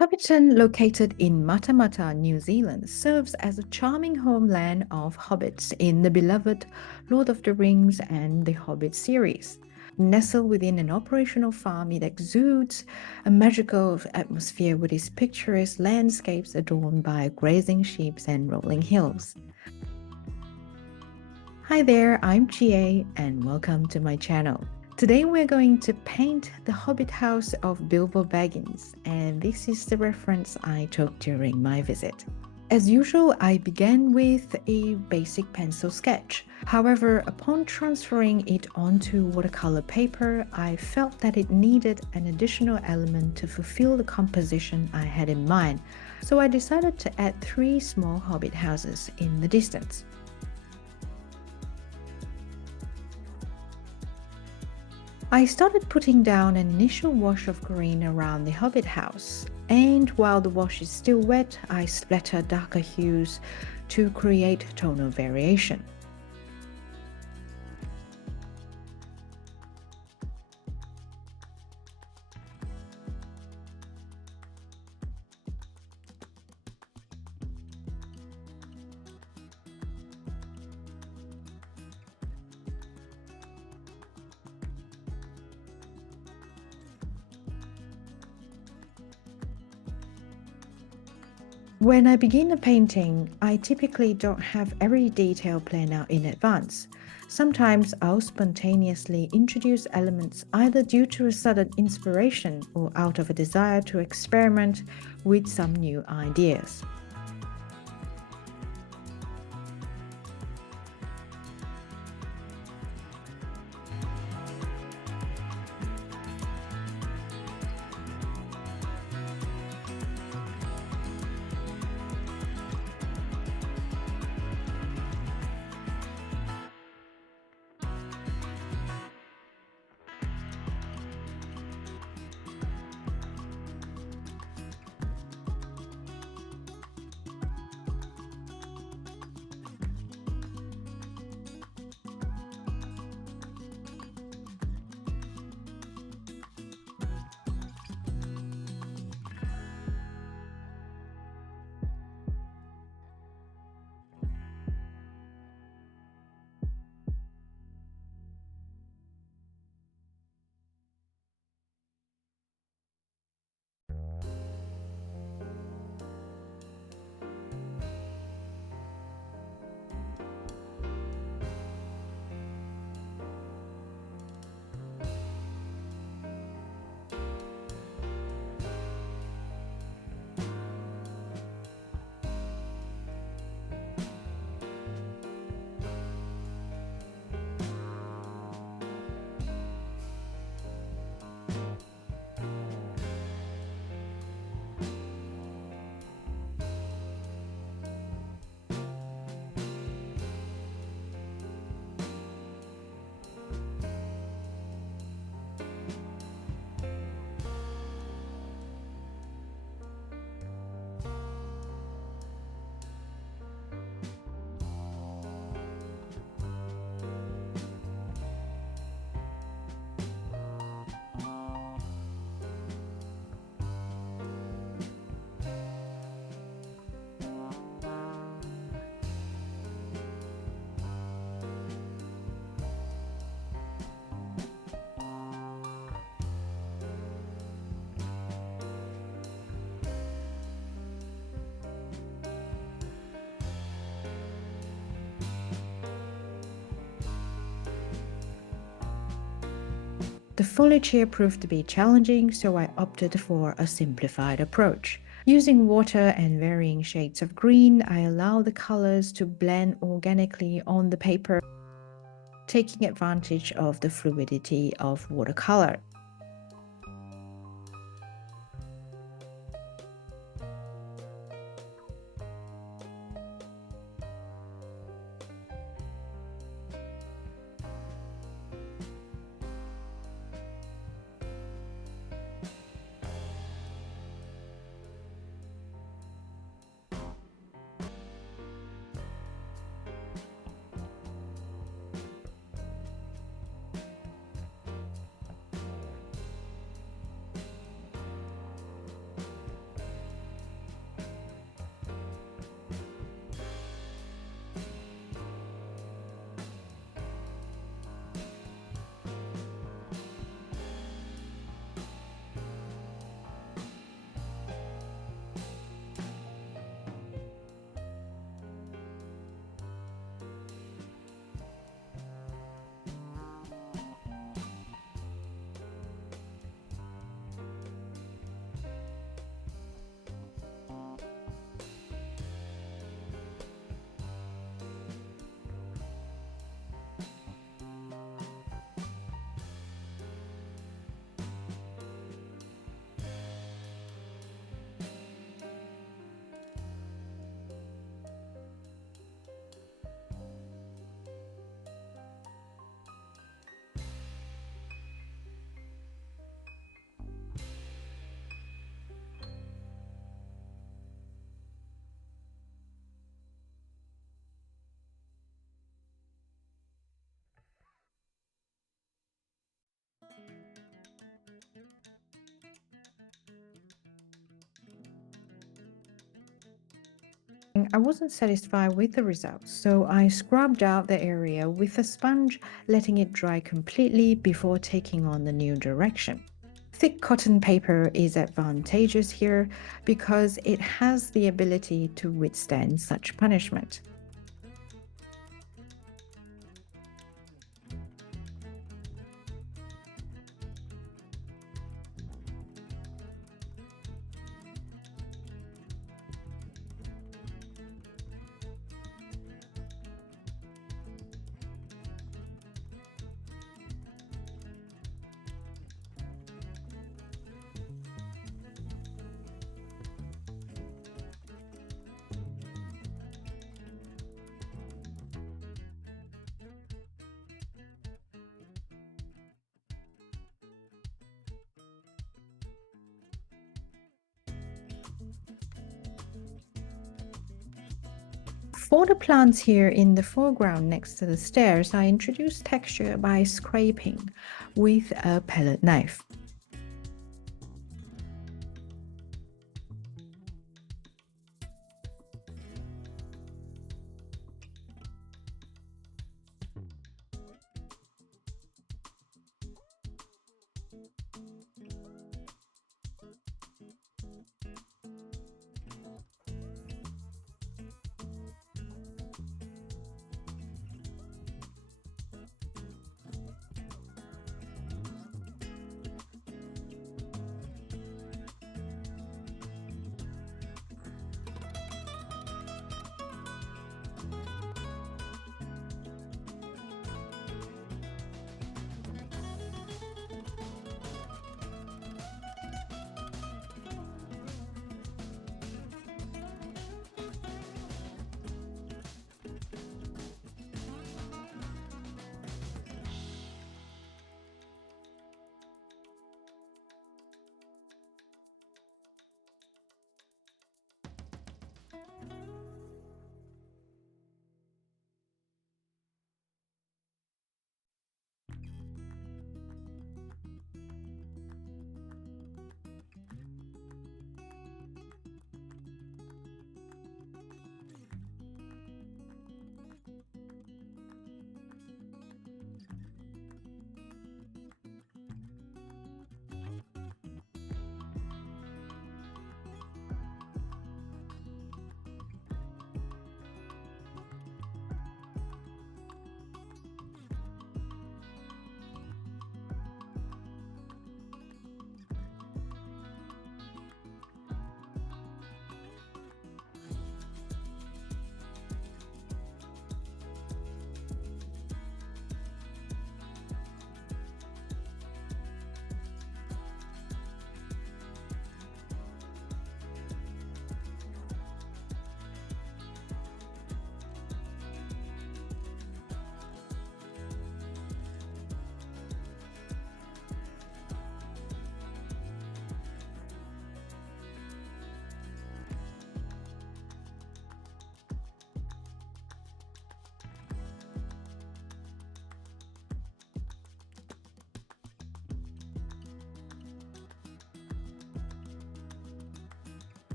Hobbiton, located in Matamata, New Zealand, serves as a charming homeland of hobbits in the beloved Lord of the Rings and the Hobbit series. Nestled within an operational farm, it exudes a magical atmosphere with its picturesque landscapes adorned by grazing sheep and rolling hills. Hi there, I'm Chie and welcome to my channel. Today we're going to paint the Hobbit house of Bilbo Baggins, and this is the reference I took during my visit. As usual, I began with a basic pencil sketch. However, upon transferring it onto watercolor paper, I felt that it needed an additional element to fulfill the composition I had in mind, so I decided to add 3 small hobbit houses in the distance. I started putting down an initial wash of green around the Hobbit house, and while the wash is still wet, I splatter darker hues to create tonal variation. When I begin a painting, I typically don't have every detail planned out in advance. Sometimes I'll spontaneously introduce elements either due to a sudden inspiration or out of a desire to experiment with some new ideas. The foliage here proved to be challenging, so I opted for a simplified approach. Using water and varying shades of green, I allow the colors to blend organically on the paper, taking advantage of the fluidity of watercolor. drying, I wasn't satisfied with the results, so I scrubbed out the area with a sponge, letting it dry completely before taking on the new direction. Thick cotton paper is advantageous here because it has the ability to withstand such punishment. For the plants here in the foreground next to the stairs, I introduced texture by scraping with a palette knife.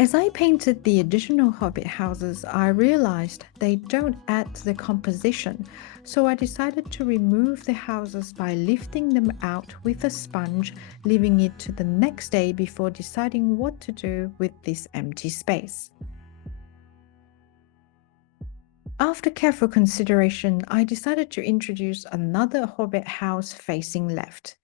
As I painted the additional Hobbit houses, I realized they don't add to the composition, so I decided to remove the houses by lifting them out with a sponge, leaving it to the next day before deciding what to do with this empty space. After careful consideration, I decided to introduce another Hobbit house facing left.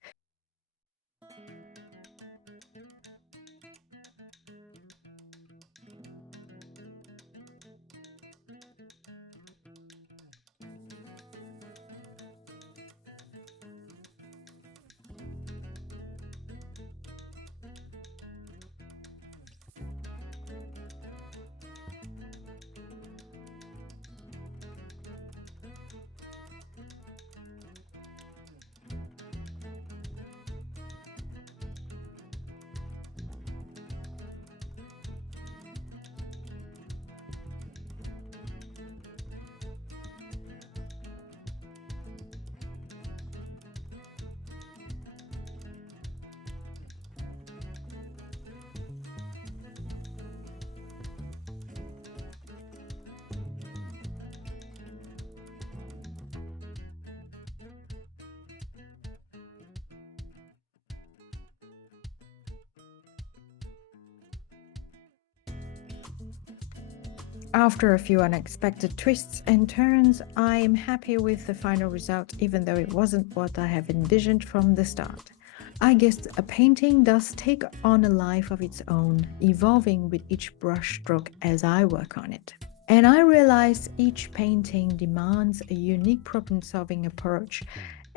After a few unexpected twists and turns, I am happy with the final result, even though it wasn't what I have envisioned from the start. I guess a painting does take on a life of its own, evolving with each brushstroke as I work on it. And I realize each painting demands a unique problem-solving approach,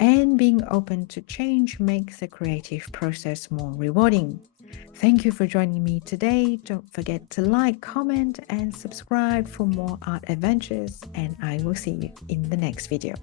and being open to change makes the creative process more rewarding. Thank you for joining me today. Don't forget to like, comment, and subscribe for more art adventures, and I will see you in the next video.